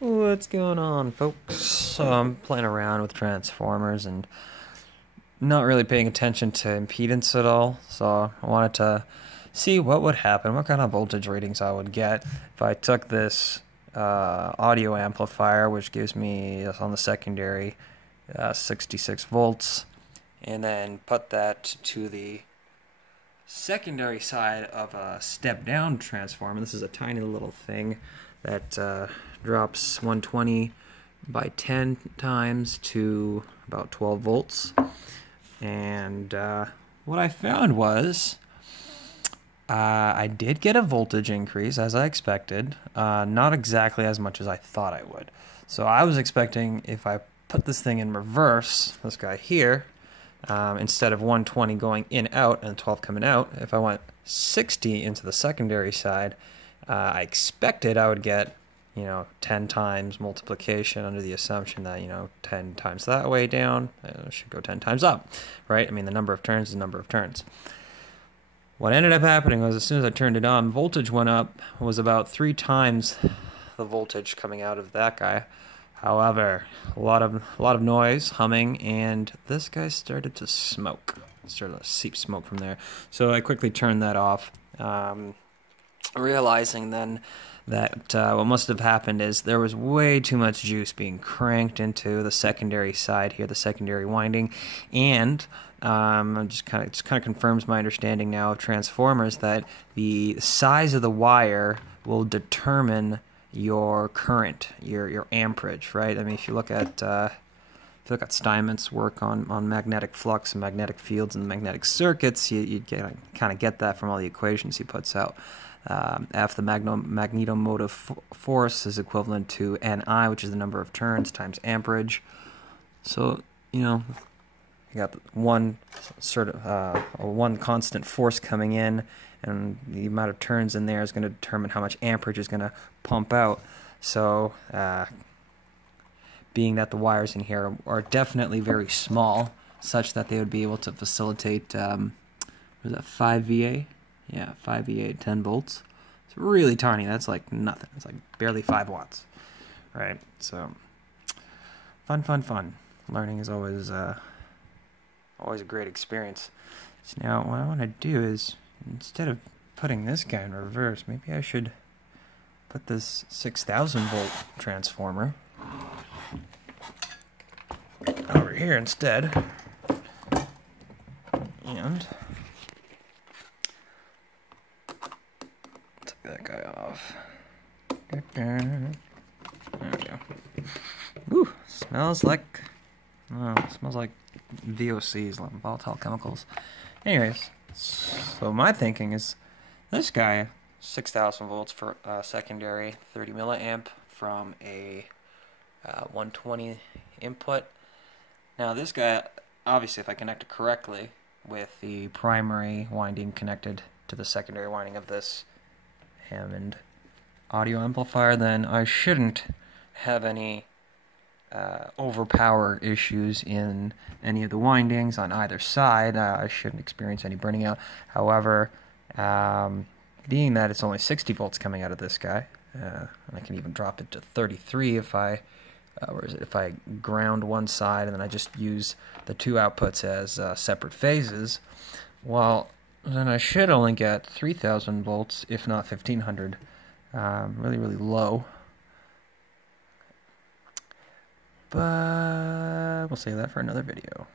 What's going on, folks? So I'm playing around with transformers and not really paying attention to impedance at all. So I wanted to see what would happen, what kind of voltage readings I would get if I took this audio amplifier, which gives me on the secondary 66 volts, and then put that to the secondary side of a step-down transformer. This is a tiny little thing that drops 120 by 10 times to about 12 volts. And what I found was I did get a voltage increase as I expected, not exactly as much as I thought I would. So I was expecting if I put this thing in reverse, this guy here, instead of 120 going in out and 12 coming out, if I went 60 into the secondary side, I expected I would get 10 times multiplication under the assumption that 10 times that way down should go 10 times up, right? I mean, the number of turns is the number of turns. What ended up happening was as soon as I turned it on, voltage went up, was about 3 times the voltage coming out of that guy. However, a lot of noise, humming, and this guy started to smoke. Started to seep smoke from there. So I quickly turned that off, realizing then that what must have happened is there was way too much juice being cranked into the secondary side here, the secondary winding, and it kind of confirms my understanding now of transformers that the size of the wire will determine your current, your amperage, right? I mean, if you look at Steinmetz' work on magnetic flux and magnetic fields and magnetic circuits, you kind of get that from all the equations he puts out. F, the magnetomotive force, is equivalent to Ni, which is the number of turns, times amperage. So, you got one one constant force coming in, and the amount of turns in there is going to determine how much amperage is going to pump out. So, being that the wires in here are definitely very small, such that they would be able to facilitate, was that 5 VA? Yeah, 5 VA at 10 volts. It's really tiny. That's like nothing. It's like barely 5 watts. Right? So, fun. Learning is always a great experience. So now what I want to do is, instead of putting this guy in reverse, maybe I should put this 6,000 volt transformer over here instead. And take that guy off. There we go. Ooh, smells like VOCs, like volatile chemicals. Anyways, so my thinking is this guy, 6,000 volts for secondary, 30 milliamp from a 120 input. Now this guy, obviously if I connect it correctly with the primary winding connected to the secondary winding of this Hammond audio amplifier, then I shouldn't have any overpower issues in any of the windings on either side. I shouldn't experience any burning out. However, being that it's only 60 volts coming out of this guy, I can even drop it to 33 if I ground one side and then I just use the two outputs as separate phases, well, then I should only get 3,000 volts, if not 1,500. Really low. But we'll save that for another video.